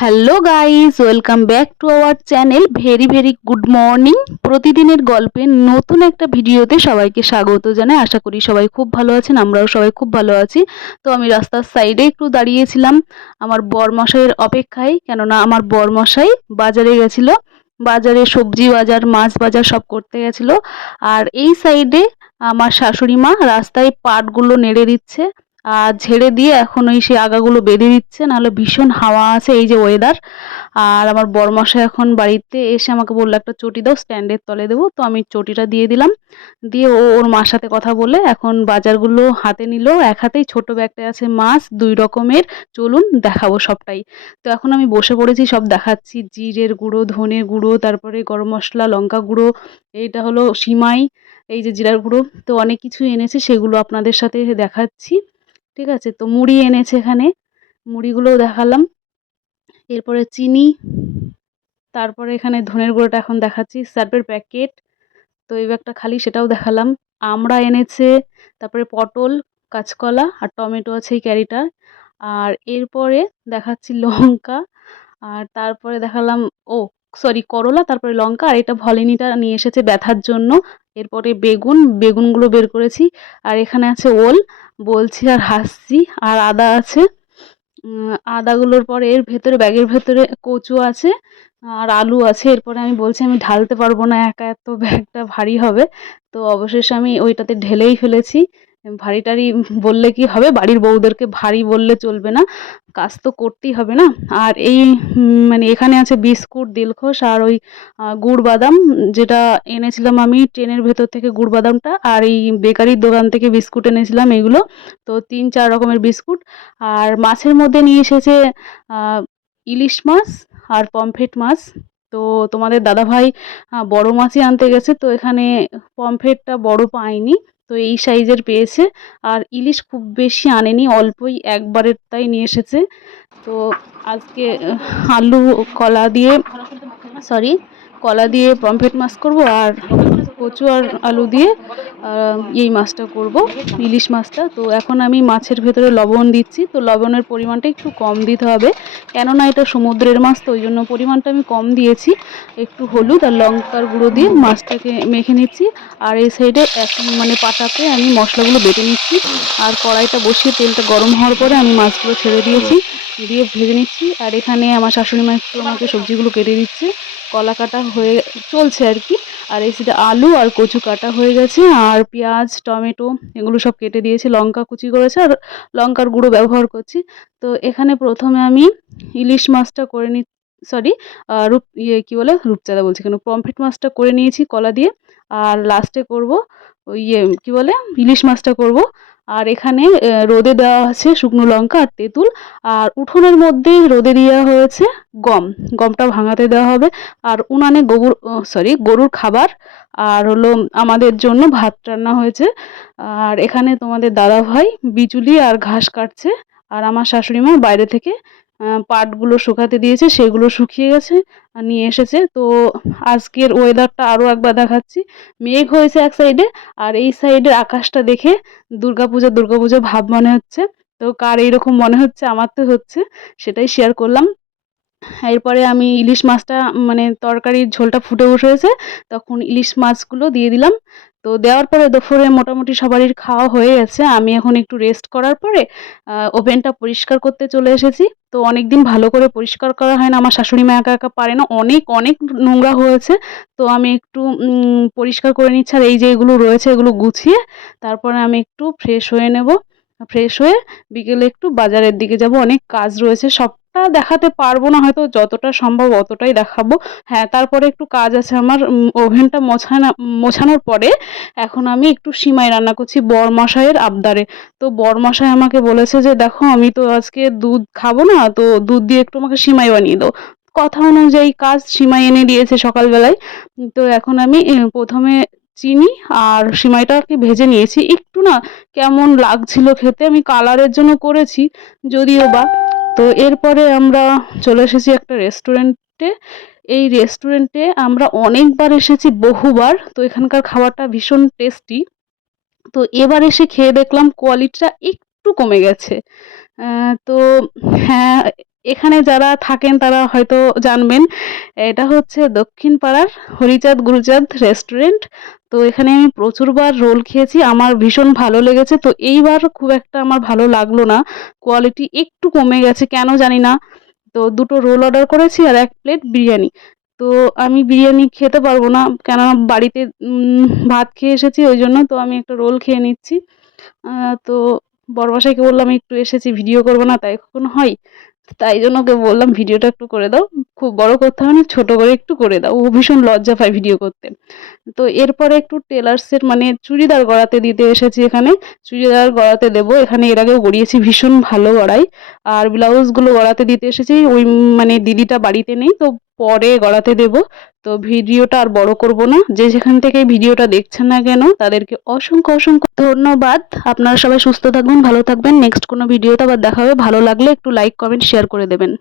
Hello guys, welcome back to our channel. Very very good morning. প্রতিদিনের গল্পের নতুন একটা ভিডিওতে সবাইকে স্বাগত জানাই। আশা করি সবাই খুব ভালো আছেন, আমরাও সবাই খুব ভালো আছি। তো আমি রাস্তার সাইডে একটু দাঁড়িয়েছিলাম আমার বরমশাইয়ের অপেক্ষায়, কেননা আমার বরমশাই বাজারে গেছিল। বাজারে সবজি বাজার, মাছ বাজার সব করতে গেছিল। আর এই সাইডে আমার শাশুড়ি মা রাস্তায় পাটগুলো নেড়ে দিচ্ছে, আর ঝেড়ে দিয়ে এখন ওই সেই আগাগুলো বেঁধে দিচ্ছে, নাহলে ভীষণ হাওয়া আছে, এই যে ওয়েদার। আর আমার বরমশাই এখন বাড়িতে এসে আমাকে বললো একটা চটি দাও, স্ট্যান্ডের তলে দেবো। তো আমি চটিটা দিয়ে দিলাম, দিয়ে ও ওর মার সাথে কথা বলে এখন বাজারগুলো হাতে নিল। এক হাতেই ছোট ব্যাগটায় আছে মাছ দুই রকমের। চলুন দেখাবো সবটাই। তো এখন আমি বসে পড়েছি, সব দেখাচ্ছি। জিরের গুঁড়ো, ধনের গুঁড়ো, তারপরে গরম মশলা, লঙ্কা গুঁড়ো, এইটা হলো সিমাই, এই যে জিরার গুঁড়ো। তো অনেক কিছু এনেছে, সেগুলো আপনাদের সাথে দেখাচ্ছি। ঠিক আছে, তো মুড়ি এনেছে এখানে, মুড়িগুলোও দেখালাম। এরপরে চিনি, তারপরে এখানে ধনের গুঁড়োটা এখন দেখাচ্ছি, সার্ফের প্যাকেট। তো এই ব্যাগটা খালি, সেটাও দেখালাম। আমড়া এনেছে, তারপরে পটল, কাঁচকলা আর টমেটো আছে এই ক্যারিটা। আর এরপরে দেখাচ্ছি লঙ্কা, আর তারপরে দেখালাম, ও সরি, করলা, তারপরে লঙ্কা, আর এটা ভলিনিটা নিয়ে এসেছে ব্যথার জন্য। এরপরে বেগুন, বেগুনগুলো বের করেছি। আর এখানে আছে ওল, বলছি আর হাসছি। আর আদা আছে। আদাগুলোর পরে এর ভেতরে, ব্যাগের ভেতরে কচু আছে আর আলু আছে। এরপরে আমি বলছি আমি ঢালতে পারবো না একা, এত ব্যাগটা ভারী হবে। তো অবশেষে আমি ওইটাতে ঢেলেই ফেলেছি। ভারী টারি বললে কি হবে, বাড়ির বউদেরকে ভারী বললে চলবে না, কাজ তো করতেই হবে না। আর এই মানে এখানে আছে বিস্কুট, দিলখোশ, আর ওই গুড় বাদাম, যেটা এনেছিলাম আমি ট্রেনের ভেতর থেকে গুড় বাদামটা, আর এই বেকারির দোকান থেকে বিস্কুট এনেছিলাম এগুলো। তো 3-4 রকমের বিস্কুট। আর মাছের মধ্যে নিয়ে এসেছে আহ, ইলিশ মাছ আর পমফ্রেট মাছ। তো তোমাদের দাদাভাই বড় মাছই আনতে গেছে, তো এখানে পমফ্রেটটা বড় পায়নি, তো এই সাইজের পেয়েছে। আর ইলিশ খুব বেশি আনেনি, অল্পই একবারের তাই নিয়ে এসেছে। তো আজকে আলু, কলা দিয়ে, সরি, কলা দিয়ে পমফ্রেট মাছ করব, আর কচু আর আলু দিয়ে এই মাছটা করব, ইলিশ মাছটা। তো এখন আমি মাছের ভেতরে লবণ দিচ্ছি, তো লবণের পরিমাণটা একটু কম দিতে হবে, কেননা এটা সমুদ্রের মাছ, তো ওই জন্য পরিমাণটা আমি কম দিয়েছি। একটু হলুদ আর লঙ্কার গুঁড়ো দিয়ে মাছটাকে মেখে নিচ্ছি। আর এই সাইডে এক মানে পাটাতে আমি মশলাগুলো বেটে নিচ্ছি। আর কড়াইটা বসিয়ে তেলটা গরম হওয়ার পরে আমি মাছগুলো ছেড়ে দিয়েছি, দিয়ে ভেজে নিচ্ছি। আর এখানে আমার শাশুড়ি মা একটু আমাকে সবজিগুলো কেটে দিচ্ছে, কলা কাটা হয়ে চলছে আর কি। আর এই সাইডে আলু আর কচু কাটা হয়ে গেছে, আর পেঁয়াজ, টমেটো এগুলো সব কেটে দিয়েছি, লঙ্কা কুচি করেছে, আর লঙ্কার গুঁড়ো ব্যবহার করছি। তো এখানে প্রথমে আমি ইলিশ মাছটা করে নি, সরি, কি বলে, রূপচাঁদা বলছি কেন, পমফ্রেট মাছটা করে নিয়েছি কলা দিয়ে। আর লাস্টে করব ওই কি বলে, ইলিশ মাছটা করব। আর এখানে রোদে দেওয়া আছে শুকনো লঙ্কা আর তেঁতুল। আর উঠোনের মধ্যে রোদে দেওয়া হয়েছে গম, গমটা ভাঙাতে দেওয়া হবে। আর উনানে গরুর খাবার, আর হলো আমাদের জন্য ভাত রান্না হয়েছে। আর এখানে তোমাদের দাদা ভাই বিচুলি আর ঘাস কাটছে। আর আমার শাশুড়ি মা বাইরে থেকে পাটগুলো শুকাতে দিয়েছে, সেগুলো শুকিয়ে গেছে আর নিয়ে এসেছে। তো আজকের ওয়েদারটা আরও একবার দেখাচ্ছি। মেঘ হয়েছে এক সাইডে, আর এই সাইডের আকাশটা দেখে দুর্গাপূজা দুর্গাপূজা ভাব মনে হচ্ছে। তো কার এইরকম মনে হচ্ছে, আমার তো হচ্ছে, সেটাই শেয়ার করলাম। এরপরে আমি ইলিশ মাছটা মানে তরকারির ঝোলটা ফুটে বসেছে, তখন ইলিশ মাছগুলো দিয়ে দিলাম। তো দেওয়ার পরে দুপুরে মোটামুটি সবারই খাওয়া হয়ে গেছে। আমি এখন একটু রেস্ট করার পরে ওভেনটা পরিষ্কার করতে চলে এসেছি। তো অনেকদিন ভালো করে পরিষ্কার করা হয় না, আমার শাশুড়ি মা একা একা পারে না, অনেক অনেক নোংরা হয়েছে। তো আমি একটু পরিষ্কার করে নিচ্ছি, আর এই যে এগুলো রয়েছে এগুলো গুছিয়ে তারপরে আমি একটু ফ্রেশ হয়ে নেব। ফ্রেশ হয়ে বিকেলে একটু বাজারের দিকে যাব, অনেক কাজ রয়েছে, সবটা দেখাতে পারবো না হয়তো, যতটা সম্ভব অতটাই দেখাবো। হ্যাঁ, তারপরে একটু কাজ আছে আমার, ওভেনটা মোছানোর পরে এখন আমি একটু সিমাই রান্না করছি বরমশাইয়ের আবদারে। তো বরমশাই আমাকে বলেছে যে দেখো আমি তো আজকে দুধ খাবো না, তো দুধ দিয়ে একটু আমাকে সিমাই বানিয়ে দাও। কথা অনুযায়ী কাজ, সিমাই এনে দিয়েছে সকালবেলায়। তো এখন আমি প্রথমে চিনি আর সিমাইটাকে ভেজে নিয়েছি, একটু না কেমন লাগছিল খেতে, আমি কালারের জন্য করেছি যদিও বা। তো এরপরে আমরা চলে এসেছি একটা রেস্টুরেন্টে। এই রেস্টুরেন্টে আমরা অনেকবার এসেছি, বহুবার। তো এখানকার খাবারটা ভীষণ টেস্টি। তো এবার এসে খেয়ে দেখলাম কোয়ালিটিটা একটু কমে গেছে। তো হ্যাঁ, এখানে যারা থাকেন তারা হয়তো জানবেন, এটা হচ্ছে দক্ষিণ পাড়ার হরিচাঁদ গুরুচাঁদ রেস্টুরেন্ট। তো এখানে আমি প্রচুরবার রোল খেয়েছি, আমার ভীষণ ভালো লেগেছে। তো এইবার খুব একটা আমার ভালো লাগলো না, কোয়ালিটি একটু কমে গেছে কেন জানি না। তো দুটো রোল অর্ডার করেছি আর 1 প্লেট বিরিয়ানি। তো আমি বিরিয়ানি খেতে পারবো না, কেননা বাড়িতে ভাত খেয়ে এসেছি, ওই জন্য। তো আমি একটা রোল খেয়ে নিচ্ছি। তো বড়মশাইকে বললাম একটু এসেছি, ভিডিও করবো না তাই কখনো হয়, তাই জন্য ওকে বললাম ভিডিওটা একটু করে দাও, খুব বড় করতে হবে না, ছোট করে একটু করে দাও। ও ভীষণ লজ্জা পায় ভিডিও করতে। তো এরপরে একটু টেলার্সের মানে চুড়িদার গড়াতে দিতে এসেছি এখানে। চুড়িদার গড়াতে দেবো, এখানে এর আগেও গড়িয়েছি, ভীষণ ভালো গড়াই। আর ব্লাউজগুলো গড়াতে দিতে এসেছি, ওই মানে দিদিটা বাড়িতে নেই, তো পরে গড়াতে দেবো। তো ভিডিওটা আর বড় করব না, যে যেখান থেকে ভিডিওটা দেখছেন না কেন তাদেরকে অসংখ্য অসংখ্য ধন্যবাদ। আপনারা সবাই সুস্থ থাকবেন, ভালো থাকবেন। নেক্সট কোনো ভিডিওতে আবার দেখা হবে। ভালো লাগলে একটু লাইক কমেন্ট শেয়ার করে দেবেন।